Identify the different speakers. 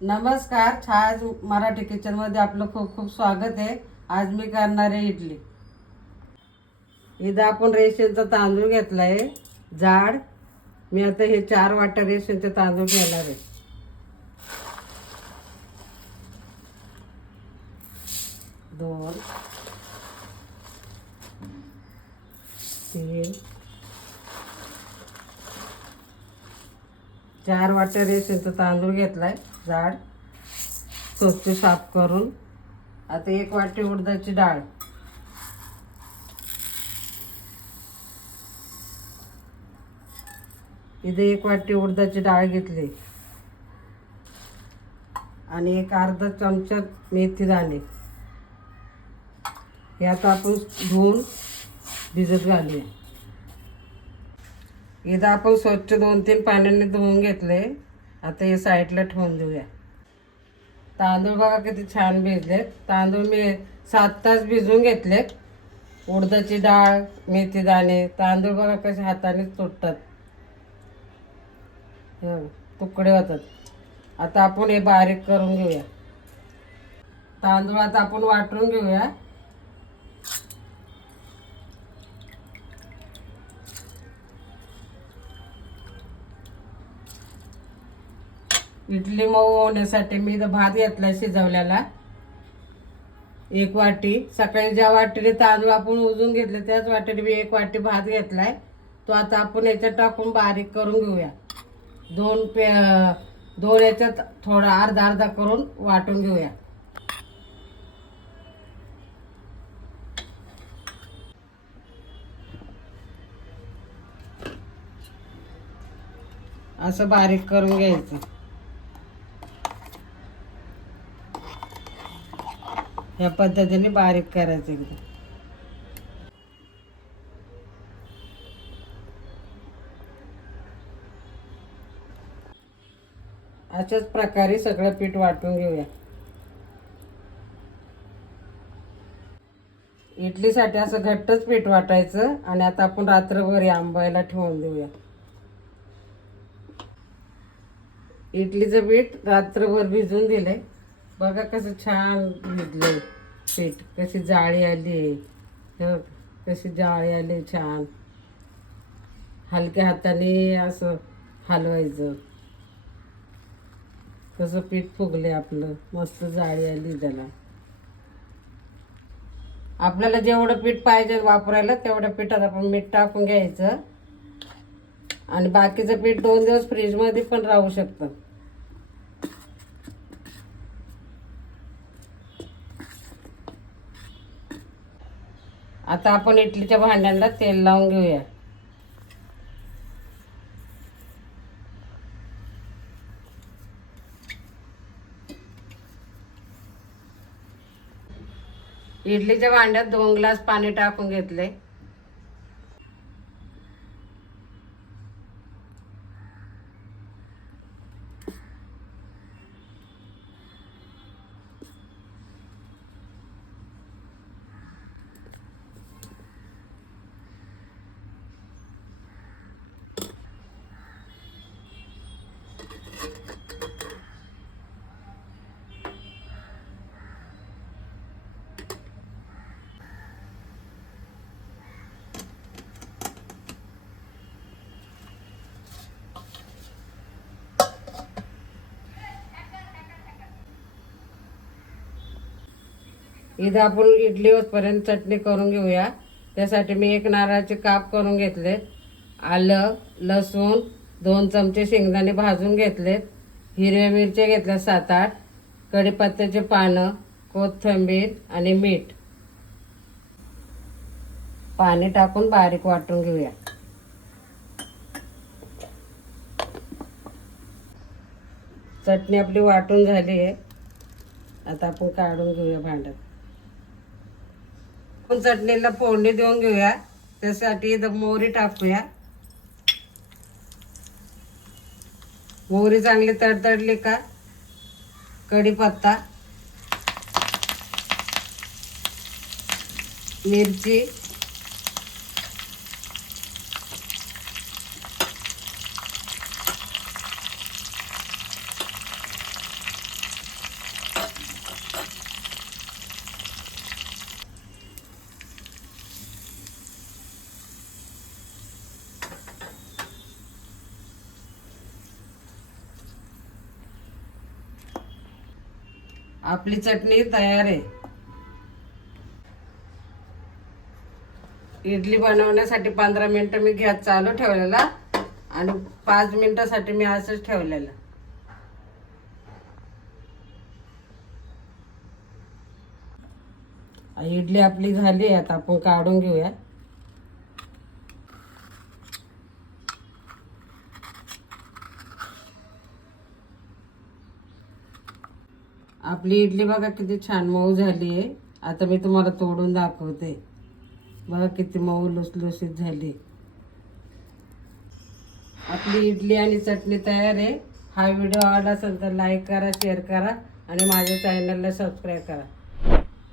Speaker 1: नमस्कार छाज मराठी किचनमध्ये आपलं खूप खूप स्वागत आहे. आज मी करणार आहे इडली. इथं आपण रेशनचा तांदूळ घेतला आहे जाड. मी आता हे चार वाटा रेशनचे तांदूळ घेणार आहे. दोन तीन चार वाट्या रेशनचा तांदूळ घेतलाय जाड. स्वच्छ साफ करून. आता एक वाटी उडदाची डाळ. इथे एक वाटी उडदाची डाळ घेतली. आणि एक अर्धा चमचा मेथी दाणे. यात आपण धुवून भिजत घालूया. इथं आपण स्वच्छ दोन तीन पाण्याने धुवून घेतले. आता हे साईडला ठेवून देऊया. तांदूळ बघा किती छान भिजलेत. तांदूळ मी सात तास भिजून घेतलेत. उडदाची डाळ मेथी दाणे तांदूळ बघा कसे हाताने तुटतात. तुकडे होतात. आता आपण हे बारीक करून घेऊया. तांदूळ आता आपण वाटून घेऊया. इडली मऊ होण्यासाठी मी भात घेतला शिजवलेला. एक वाटी. सकाळी ज्या वाटीने तांदूळ आपण उजून घेतले त्याच वाटीने मी एक वाटी भात घेतलाय. तो आता आपण याच्यात टाकून बारीक करून घेऊया. दोन पे दोन याच्यात थोडा अर्धा अर्धा करून वाटून घेऊया. असं बारीक करून घ्यायचं. ह्या पद्धतीने बारीक करायचं एकदम अशाच प्रकारे सगळं पीठ वाटून घेऊया. इडलीसाठी असं घट्टच पीठ वाटायचं आणि आता आपण रात्रभर आंबायला ठेवून देऊया. इडलीचं पीठ रात्रभर भिजून दिले बघा कसं छान भिजलं पीठ कशी जाळी आली. कशी जाळी आली छान. हलक्या हाताने असं हलवायचं. कसं पीठ फुगले आपलं मस्त जाळी आली त्याला. आपल्याला जेवढं पीठ पाहिजे वापरायला तेवढ्या पिठात आपण मीठ टाकून घ्यायचं. आणि बाकीचं पीठ दोन दिवस फ्रीजमध्ये पण राहू शकतं. आता आपण इडलीच्या भांड्यांना तेल लावून घेऊया. इडलीच्या भांड्यात दोन ग्लास पाणी टाकून घेतले इथं आपण इडली होतपर्यंत चटणी करून घेऊया. त्यासाठी मी एक नारळाचे काप करून घेतले आलं लसूण दोन चमचे शेंगदाणे भाजून घेतलेत. हिरव्या मिरच्या घेतल्या सात आठ कढीपत्त्याचे पानं कोथिंबीर आणि मीठ. पाणी टाकून बारीक वाटून घेऊया. चटणी आपली वाटून झाली आहे आता आपण काढून घेऊया भांड्यात. आपण चटणीला फोडणी देऊन घेऊया. त्यासाठी मोहरी टाकूया. मोहरी चांगली तडतडली का? कढीपत्ता मिरची. आपली चटणी तयार आहे. इडली बनवण्यासाठी पंधरा मिनटं मी गॅस चालू ठेवलेला आणि पाच मिनिटासाठी मी असंच ठेवलेलं. इडली आपली झाली आहे आता आपण काढून घेऊया. आपली इडली बघा किती छान मऊ झाली आहे. आता मी तुम्हाला तोडून दाखवते. बघा किती मऊ लुसलुसीत झाली. आपली इडली आणि चटणी तयार आहे. हा व्हिडिओ आवडला असेल तर लाईक करा शेअर करा आणि माझ्या चॅनलला सबस्क्राईब करा.